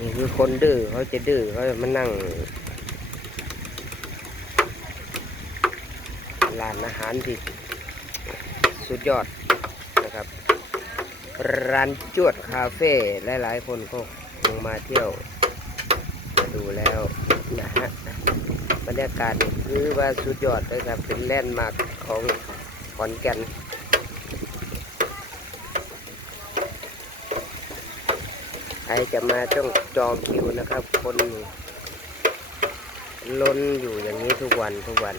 นี่คือคนดื้อเขาจะดื้อเขาจะมานั่งร้านอาหารที่สุดยอดนะครับ ร้านจวดคาเฟ่หลายๆคนก็คงมาเที่ยวมาดูแล้วนะฮะบรรยากาศคือว่าสุดยอดเลยครับเป็นแลนด์มาร์คของขอนแก่น ใครจะมาต้องจองคิวนะครับ คนล้นอยู่อย่างนี้ทุกวันทุกวัน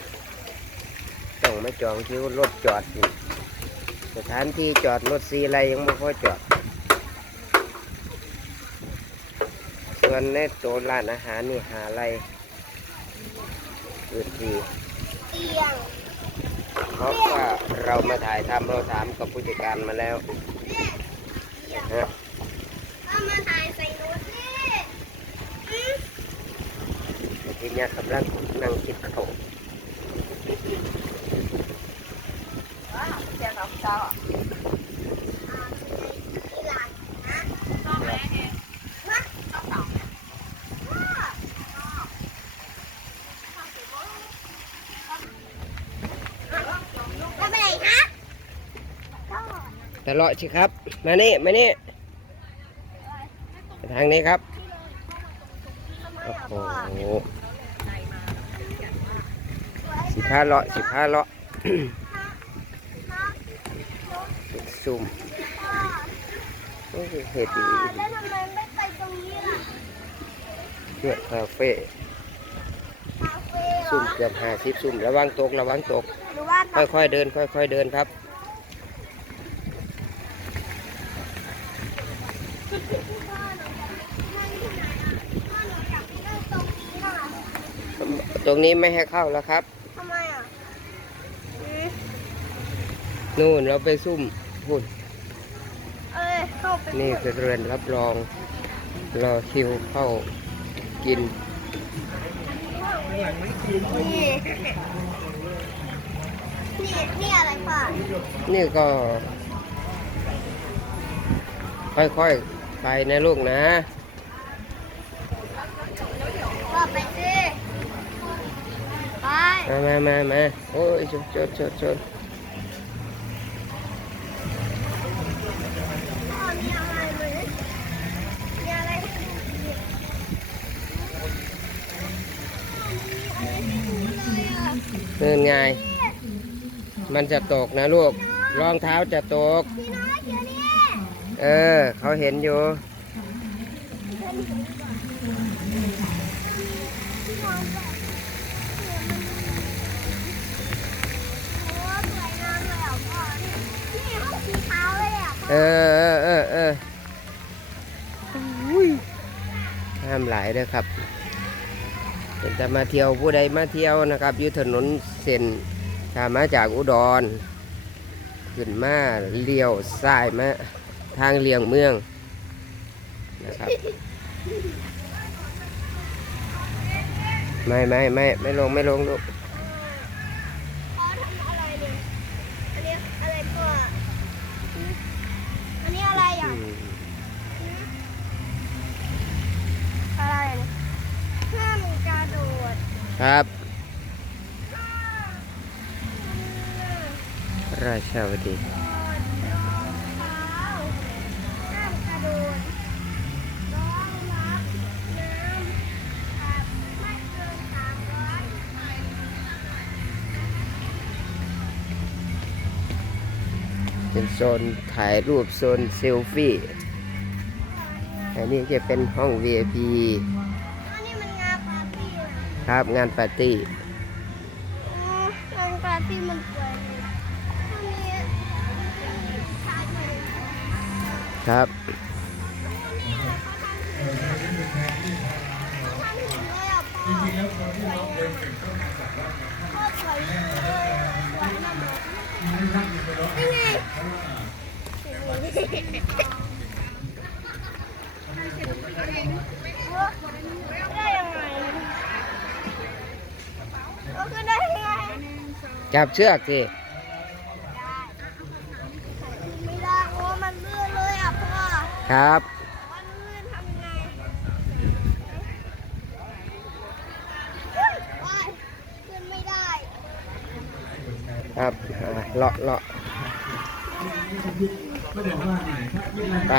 ต้องมาจองคิวรถจอดอยู่สถานที่จอดรถซีอะไรยังไม่พอจอด ส่วนในโซนร้านอาหารนี่หาอะไรอื่นที่เตียงเพราะว่าเรามาถ่ายทำเราถามกับผู้จัดการมาแล้วนะฮะ ก็มาถ่ายใส่รถนี่อืม ทีนี้กำลังนั่งคิดเขาวเสียงของเจ้าอะอ่าที่หลังนะชอบไหมเองมาชอบสองไม่เป็นฮะก็ตลอดสิครับ มานี่ มานี่ ทางนี้ครับ โอ้โห สิบห้าเลาะสิบห้าเลาะซุ่มโอ้ยเห็ดดีแล้วทำไมไม่ไปตรงนี้ล่ะเพื่อคาเฟ่คาเฟ่เหรซุ่มอเกือบห้าสิบซุ่มระวังตกระวังตกหรือว่าต้องค่อยๆเดิน ค่อยๆเดินครับพ่อหนูอยากนั่งที่ไหนอะพ่อหนูอยากนั่งตรงนี้น่ะตรงนี้ไม่ให้เข้าแล้วครับ ทำไมอะอืม นู่นเราไปซุ่มพุ่นเอ้ยเข้าไปนี่คือเรือนรับรอง รอคิวเข้ากินนี่นี่นี่อะไรพ่อนี่ก็ ค่อยๆ ไปนะลูกนะพ่อไปสิ ไป มามามามาโอ้ยชนชนชนชน เดินไงมันจะตกนะลูก รองเท้าจะตก เออ เขาเห็นอยู่เออเออเออห้ามหลายเด้อครับ เป็นจะมาเที่ยวผู้ใดมาเที่ยวนะครับอยู่ถนนเส้นถ้ามาจากอุดร ขึ้นมาเลี้ยวซ้ายมาทางเลี่ยงเมืองนะครับไม่ไม่ไม่ไม่ลงไม่ลงลูก พ่อทำอะไรเนี่ยอันนี้อะไรพ่อหืมอันนี้อะไรอะ อืม อะไรเนี่ยห้ามกระโดด ครับ ราชาวดีกดรองเท้าห้ามกระโดดรองรับน้ำอาบไม่เกินสามร้อยเป็นโซนถ่ายรูปโซนเซลฟี่ อันนี้จะเป็นห้อง VIP ครับ งานปาร์ตี้งานปาร์ตี้มันสวยครับจริงๆแล้วคนที่ร้องเพลงเก่งก็มาจากวัดพ่อสวยเลยสวยมากเลยนี่ไงได้ยังไง จับเชือกสิไม่ได้โอ้มันลื่นเลยอะพ่อครับ มันลื่นทำไงขึ้นไม่ได้ครับอ่เลาะเลาะไป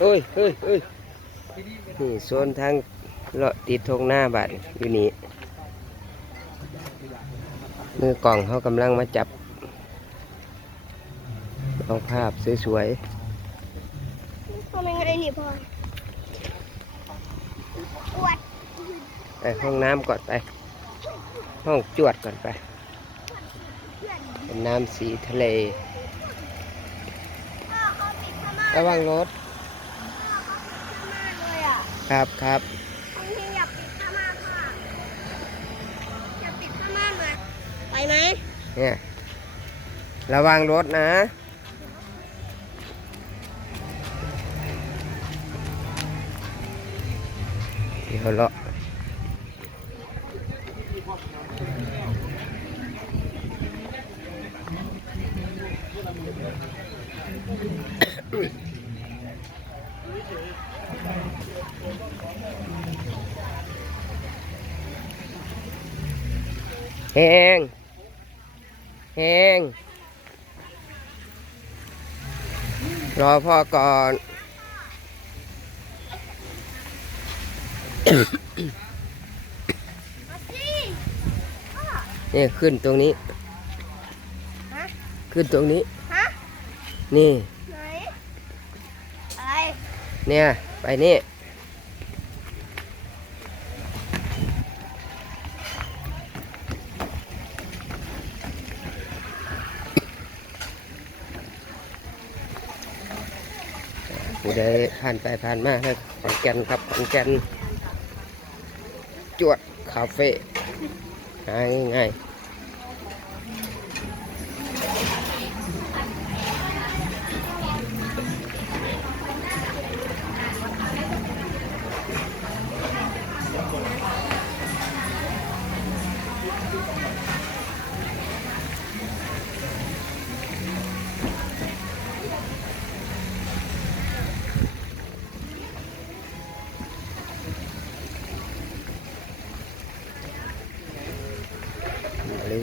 เฮ้ยเฮ้ยเฮ้ย นี่โซนทางเลาะติดทงหน้าบาดอยู่นี่มือกล่องเขากำลังมาจับเอาภาพสวยๆทำยังไงนี่พ่อปวดไปห้องน้ำก่อนไป ห้องจวดก่อนไปเพื่อนเป็นน้ำสีทะเลพ่อเขาปิดพม่าระวังรถ พ่อเขาปิดพม่าเลยอะ ครับครับบางทีอยากปิดพม่าค่ะอยากปิดพม่ามาไปไหมเนี่ยระวังรถนะ เดี๋ยวเลาะ แหงแหงรอพ่อก่อนมาสิพ่อนี่ขึ้นตรงนี้ฮะขึ้นตรงนี้ฮะนี่ไหนอะไรเนี่ย ไปนี่ ผู้ใดผ่านไปผ่านมาให้ขอนแก่นครับขอนแก่นจวดคาเฟ่หาง่าย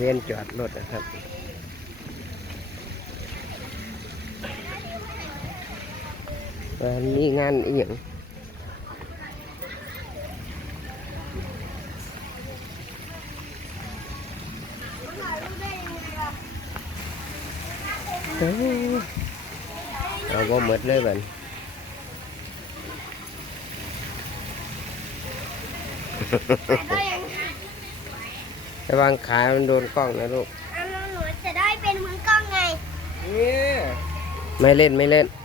ริเวณจอดรถนะครับวันนี้งานอีหยังถ่ายรูปได้ยังไงล่ะเอ้ยเอาบ่หมดเลยบัดได้ยังไง ระวังขามันโดนกล้องนะลูกอันนั้นหนูจะได้เป็นมือกล้องไงไม่เล่นไม่เล่นไ